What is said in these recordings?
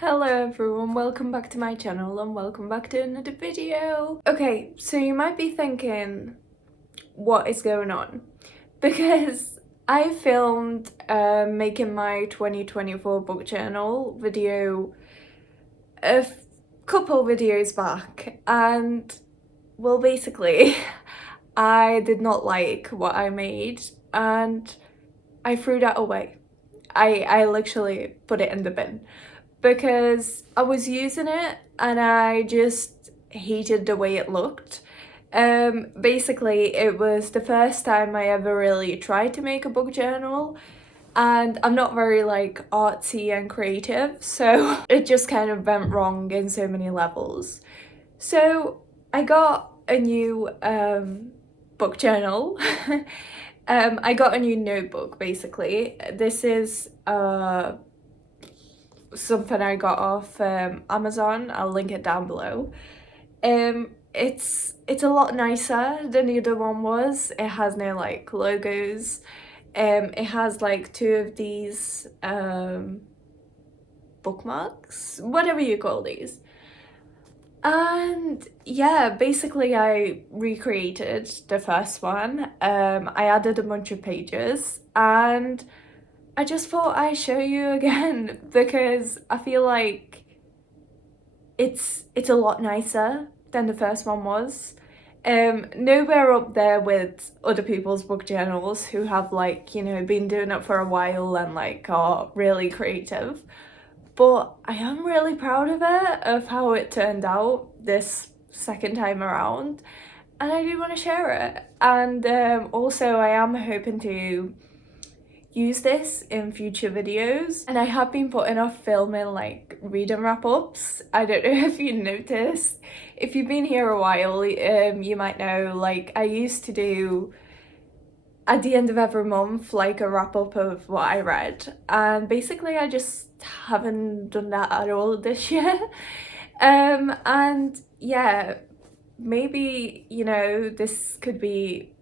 Hello everyone, welcome back to my channel and welcome back to another video. Okay, so you might be thinking, what is going on? Because I filmed making my 2024 book journal video a couple videos back, and well, basically I did not like what I made and I threw that away. I literally put it in the bin because I was using it and I just hated the way it looked. Basically, it was the first time I ever really tried to make a book journal, and I'm not very like artsy and creative, so it just kind of went wrong in so many levels. So I got a new book journal. I got a new notebook basically. This is something I got off Amazon. I'll link it down below. It's a lot nicer than the other one was. It has no like logos. It has like two of these bookmarks, whatever you call these. And yeah, basically I recreated the first one. I added a bunch of pages and I just thought I'd show you again because I feel like it's a lot nicer than the first one was. Nowhere up there with other people's book journals who have like, you know, been doing it for a while and like are really creative. But I am really proud of it, of how it turned out this second time around, and I do want to share it. And also I am hoping to use this in future videos, and I have been putting off filming like reading wrap-ups. I don't know if you noticed. If you've been here a while, you might know like I used to do at the end of every month like a wrap-up of what I read, and basically I just haven't done that at all this year. And yeah, maybe, you know, this could be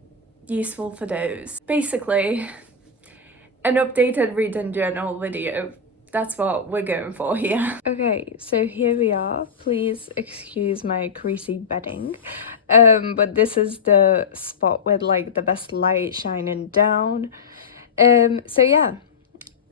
useful for those. Basically, an updated reading journal video. That's what we're going for here. Okay, so here we are. Please excuse my creasy bedding. But this is the spot with like the best light shining down. So yeah.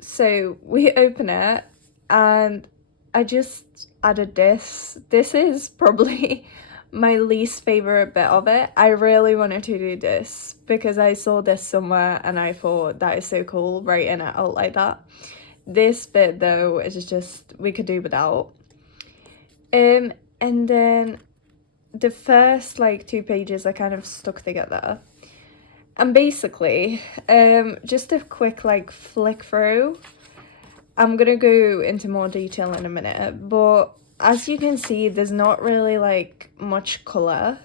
So we open it and I just added this. This is probably my least favorite bit of it. I really wanted to do this because I saw this somewhere and I thought that is so cool, writing it out like that. This bit though is just, we could do without. And then the first like 2 pages are kind of stuck together. And basically, just a quick like flick through. I'm gonna go into more detail in a minute, but as you can see, there's not really like much colour.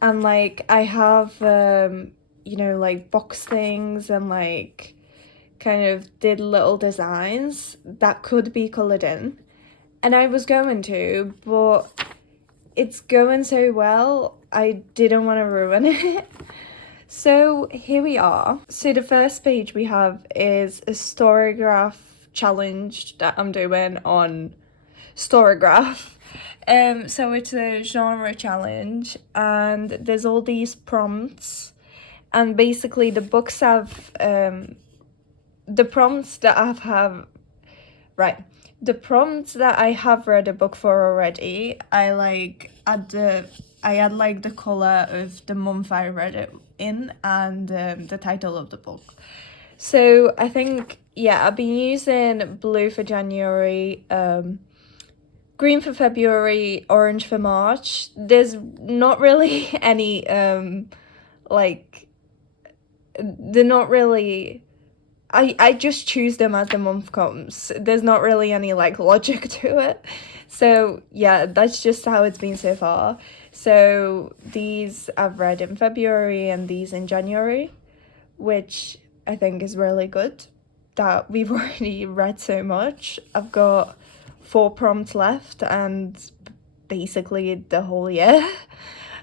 And like I have, you know, like box things and like kind of did little designs that could be coloured in. And I was going to, but it's going so well, I didn't want to ruin it. So here we are. So the first page we have is a Storygraph challenge that I'm doing on Storygraph. So it's a genre challenge and there's all these prompts, and basically the books have the prompts that I have read a book for already. I add like the colour of the month I read it in and the title of the book. So I think, yeah, I've been using blue for January, green for February, orange for March. There's not really any like, they're not really, I just choose them as the month comes. There's not really any like logic to it. So yeah, that's just how it's been so far. So these I've read in February and these in January, which I think is really good that we've already read so much. I've got 4 prompts left and basically the whole year.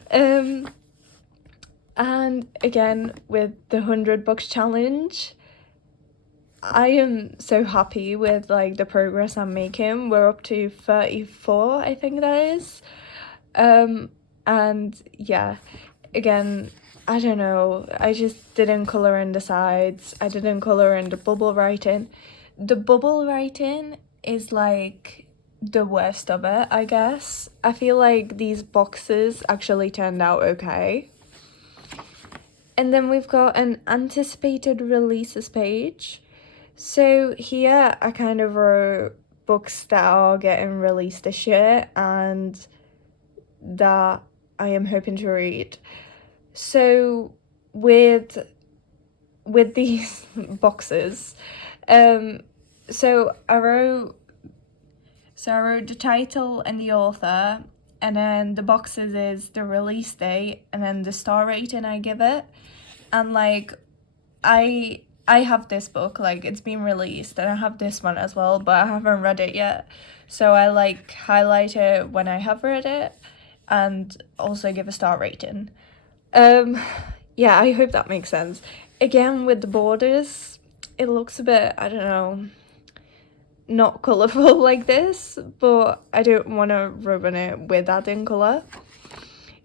And again with the 100 books challenge, I am so happy with like the progress I'm making. We're up to 34, I think that is. And yeah, again, I don't know, I just didn't colour in the sides, I didn't colour in the bubble writing. The bubble writing is like the worst of it, I guess. I feel like these boxes actually turned out okay. And then we've got an anticipated releases page. So here I kind of wrote books that are getting released this year and that I am hoping to read. So with these boxes, so I wrote the title and the author, and then the boxes is the release date, and then the star rating I give it. And like I have this book, like it's been released, and I have this one as well, but I haven't read it yet. So I like highlight it when I have read it and also give a star rating. Yeah, I hope that makes sense. Again, with the borders, it looks a bit, I don't know, not colourful like this, but I don't want to ruin it with adding colour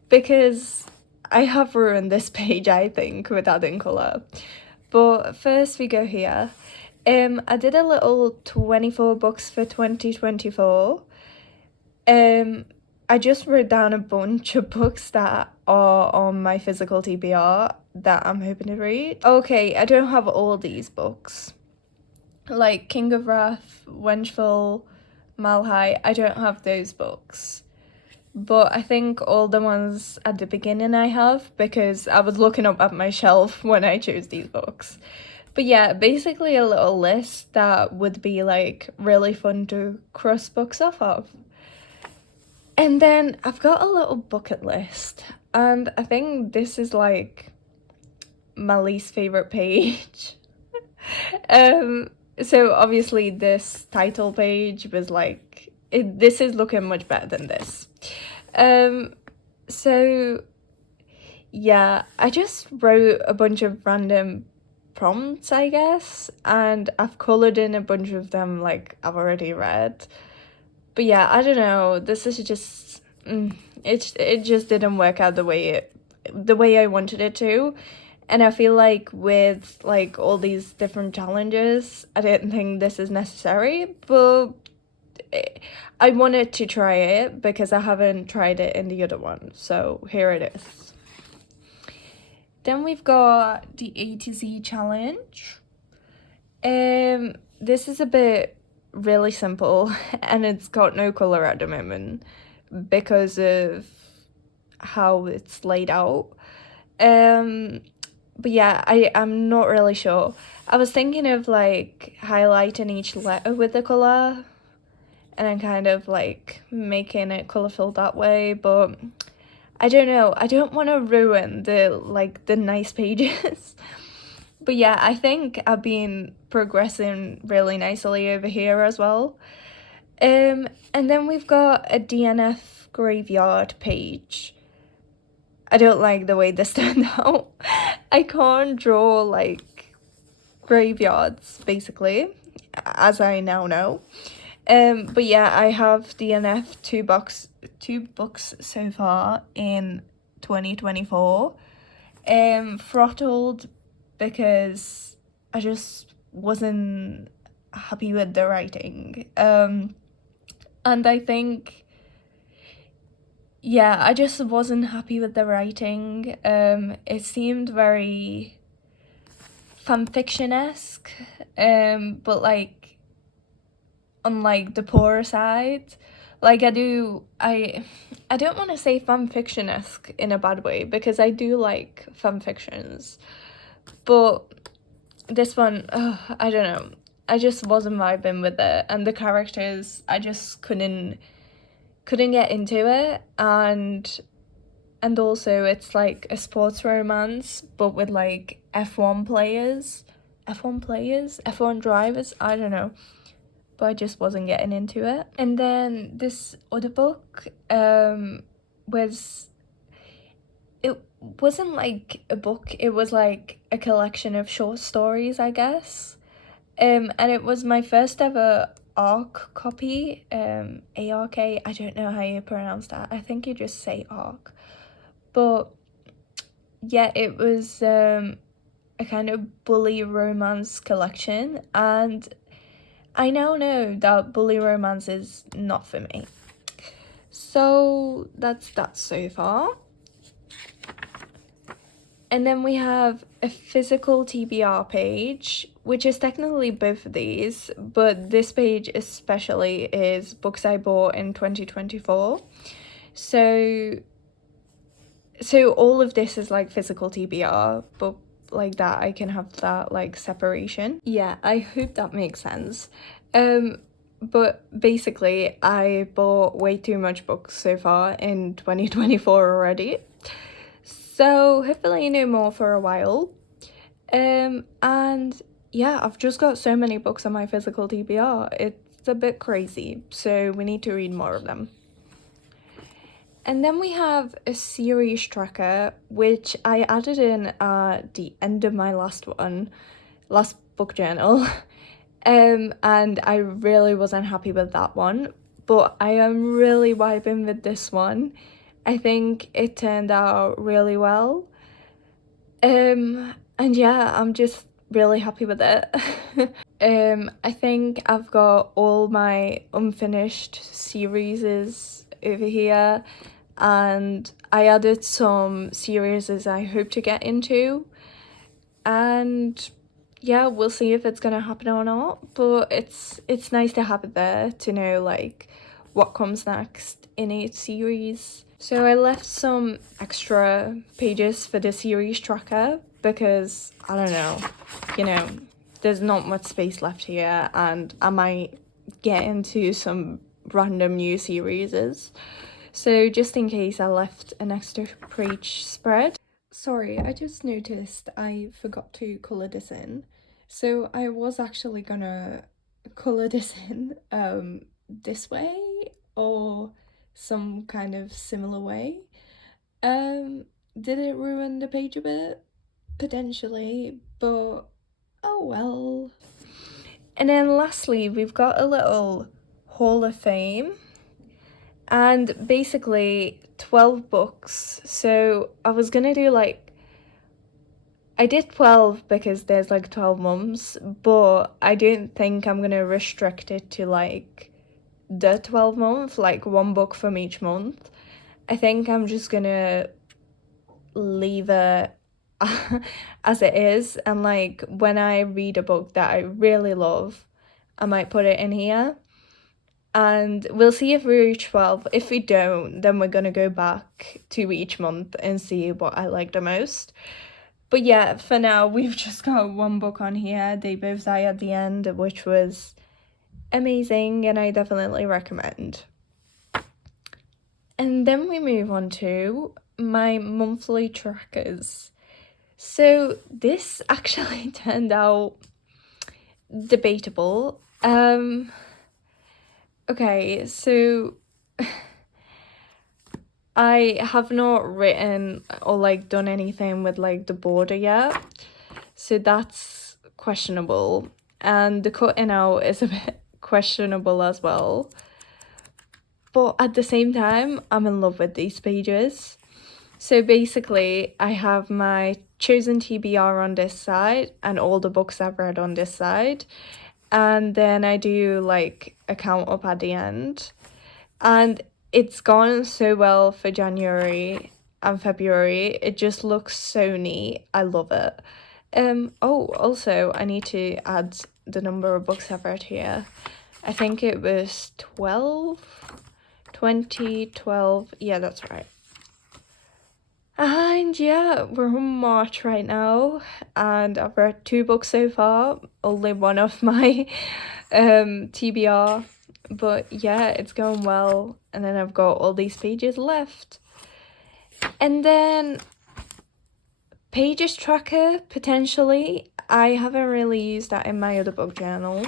because I have ruined this page, I think, with adding colour. But first we go here. I did a little 24 books for 2024. I just wrote down a bunch of books that are on my physical TBR that I'm hoping to read. Okay, I don't have all these books. Like King of Wrath, Wenchful, Malhai, I don't have those books. But I think all the ones at the beginning I have, because I was looking up at my shelf when I chose these books. But yeah, basically a little list that would be like really fun to cross books off of. And then I've got a little bucket list, and I think this is like my least favorite page. So obviously this title page was like, this is looking much better than this. So yeah, I just wrote a bunch of random prompts, I guess, and I've coloured in a bunch of them like I've already read. But yeah, I don't know, this is just it just didn't work out the way I wanted it to. And I feel like with like all these different challenges, I didn't think this is necessary, but I wanted to try it because I haven't tried it in the other one. So here it is. Then we've got the A to Z challenge. This is a bit really simple and it's got no colour at the moment because of how it's laid out. But yeah, I'm not really sure. I was thinking of like highlighting each letter with the colour and then kind of like making it colourful that way, but I don't know. I don't want to ruin the nice pages. But yeah, I think I've been progressing really nicely over here as well. And then we've got a DNF graveyard page. I don't like the way this turned out. I can't draw like graveyards basically, as I now know. But yeah, I have DNF two books so far in 2024. Throttled because I just wasn't happy with the writing. And I think, yeah, I just wasn't happy with the writing. It seemed very fanfiction-esque, but like on like the poorer side. Like I don't want to say fanfiction-esque in a bad way because I do like fanfictions, but this one, I don't know, I just wasn't vibing with it, and the characters, I just couldn't get into it, and also it's like a sports romance but with like F1 drivers, I don't know, but I just wasn't getting into it. And then this other book was, it wasn't like a book, it was like a collection of short stories, I guess. And it was my first ever ARC copy, ARK, I don't know how you pronounce that, I think you just say ARC, but yeah, it was a kind of bully romance collection, and I now know that bully romance is not for me. So that's that so far. And then we have a physical TBR page, which is technically both of these, but this page especially is books I bought in 2024. So all of this is like physical TBR, but like that I can have that like separation. Yeah, I hope that makes sense. But basically I bought way too much books so far in 2024 already. So hopefully no more for a while. And yeah, I've just got so many books on my physical TBR. It's a bit crazy, so we need to read more of them. And then we have a series tracker, which I added in at the end of my last book journal. And I really wasn't happy with that one, but I am really vibing with this one. I think it turned out really well. And yeah, I'm just really happy with it. I think I've got all my unfinished series over here, and I added some series I hope to get into, and yeah, we'll see if it's gonna happen or not, but it's nice to have it there to know like what comes next in each series. So I left some extra pages for the series tracker because I don't know, you know, there's not much space left here, and I might get into some random new series. So just in case, I left an extra page spread. Sorry, I just noticed I forgot to colour this in. So I was actually gonna colour this in this way or some kind of similar way. Did it ruin the page a bit? Potentially, but oh well. And then lastly, we've got a little Hall of Fame, and basically 12 books. So I was gonna do like, I did 12 because there's like 12 months, but I don't think I'm gonna restrict it to like the 12 month, like one book from each month. I think I'm just gonna leave it as it is, and like when I read a book that I really love, I might put it in here. And we'll see if we reach 12. If we don't, then we're gonna go back to each month and see what I like the most. But yeah, for now, we've just got one book on here, They Both Die at the End, which was amazing and I definitely recommend. And then we move on to my monthly trackers. So this actually turned out debatable. Okay, so I have not written or like done anything with like the border yet, so that's questionable, and the cutting out is a bit questionable as well. But at the same time, I'm in love with these pages. So basically, I have my chosen TBR on this side and all the books I've read on this side, and then I do like a count up at the end. And it's gone so well for January and February. It just looks so neat. I love it. Oh, also, I need to add the number of books I've read here. I think it was 12, 20, 12. Yeah, that's right. And yeah, we're on March right now, and I've read 2 books so far, only one of my TBR. But yeah, it's going well, and then I've got all these pages left. And then pages tracker, potentially. I haven't really used that in my other book journal.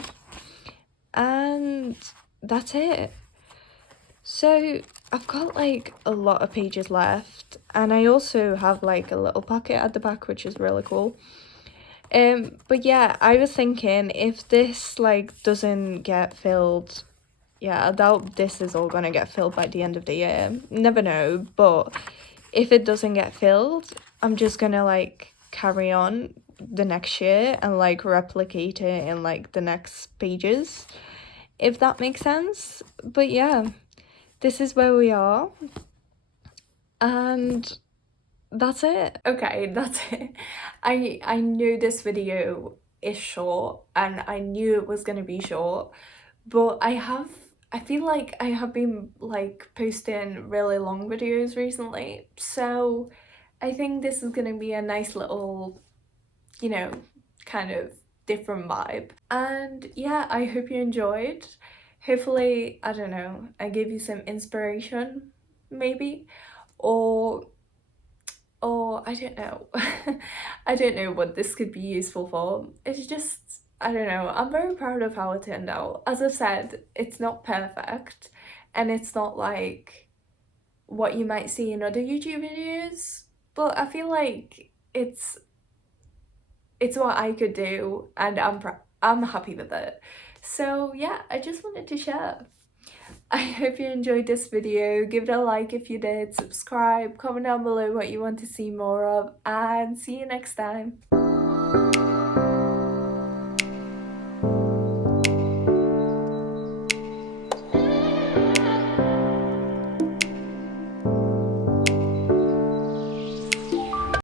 And that's it. So I've got like a lot of pages left, and I also have like a little pocket at the back, which is really cool. But yeah, I was thinking if this like doesn't get filled, yeah, I doubt this is all gonna get filled by the end of the year. Never know, but if it doesn't get filled, I'm just gonna like carry on the next year and like replicate it in like the next pages, if that makes sense. But yeah, this is where we are, and that's it. Okay, that's it. I knew this video is short and I knew it was gonna be short, but I feel like I have been like posting really long videos recently, so I think this is gonna be a nice little, you know, kind of different vibe. And yeah, I hope you enjoyed. Hopefully, I don't know, I gave you some inspiration, maybe, or I don't know. I don't know what this could be useful for. It's just, I don't know. I'm very proud of how it turned out. As I've said, it's not perfect and it's not like what you might see in other YouTube videos, but I feel like it's what I could do and I'm happy with it. So yeah, I just wanted to share. I hope you enjoyed this video. Give it a like if you did, subscribe, comment down below what you want to see more of, and see you next time.